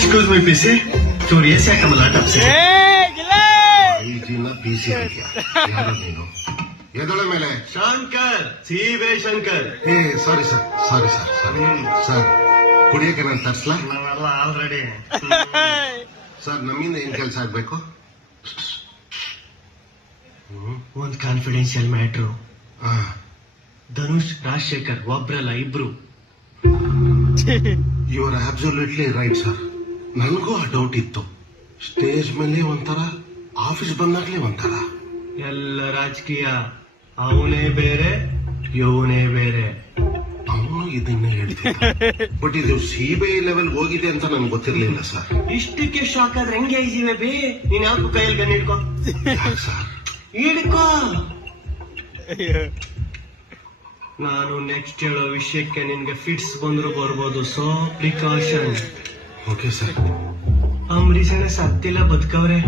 Excuse ಮೈ PC ಚೂರು AC ಹಾಕಮಲ್ಲ ಟಪ್ಸಿ ಬಿಸಿ ಯಾರು ನೀನು ಎದೊಳ ಮೇಲೆ ಶಂಕರ್ ಸೀಬೆ ಶಂಕರ್. ಸಾರಿ ಸರ್ ಸರ್ ಕುಡಿಯಕ್ಕೆ ನಾನು ತರ್ಸ್ಲಾ? ನಾವೆಲ್ಲ ಆಲ್ರೆಡಿ. ಸರ್ ನಮ್ಮಿಂದ ಏನ್ ಕೆಲಸ ಆಗ್ಬೇಕು? ಒಂದ್ ಕಾನ್ಫಿಡೆನ್ಷಿಯಲ್ ಮ್ಯಾಟ್ರು. ಧನುಷ್ ರಾಜಶೇಖರ್ ಒಬ್ರಲ್ಲ ಇಬ್ರು. You are absolutely right sir. ನನಗೂ ಆ ಡೌಟ್ ಇತ್ತು. ಸ್ಟೇಜ್ ಮೇಲೆ ಒಂಥರ, ಆಫೀಸ್ ಬಂದಾಗ್ಲೇ ಒಂಥರ. ಎಲ್ಲ ರಾಜಕೀಯ. ಅವನೇ ಬೇರೆ ಇವನೇ ಬೇರೆ. ಅವನು ಇದನ್ನೇ ಹೇಳ್ತಿದ್ದ. ಬಟ್ ಇದು ಸಿಬಿಐ ಲೆವೆಲ್ ಹೋಗಿದೆ ಅಂತ ನನ್ಗೆ ಗೊತ್ತಿರ್ಲಿಲ್ಲ ಸರ್. ಇಷ್ಟಕ್ಕೆ ಶಾಕ್ ಆದ್ರೆ ಹೆಂಗೆ ಇದೀವಿ ಬೇ? ನೀನ್ ಯಾವ್ದು ಕೈಯಲ್ಲಿ ಗನ್ ಹಿಡ್ಕೊ. ಸರ್ ಹಿಡ್ಕೊ. ನಾನು ನೆಕ್ಸ್ಟ್ ಹೇಳೋ ವಿಷಯಕ್ಕೆ ನಿನ್ಗೆ ಫಿಟ್ಸ್ ಬಂದ್ರು ಬರ್ಬೋದು. So precaution. Okay sir. Ambareesh ಅಣ್ಣ ಸತ್ತಿಲ್ಲ, ಬದುಕವ್ರೆ.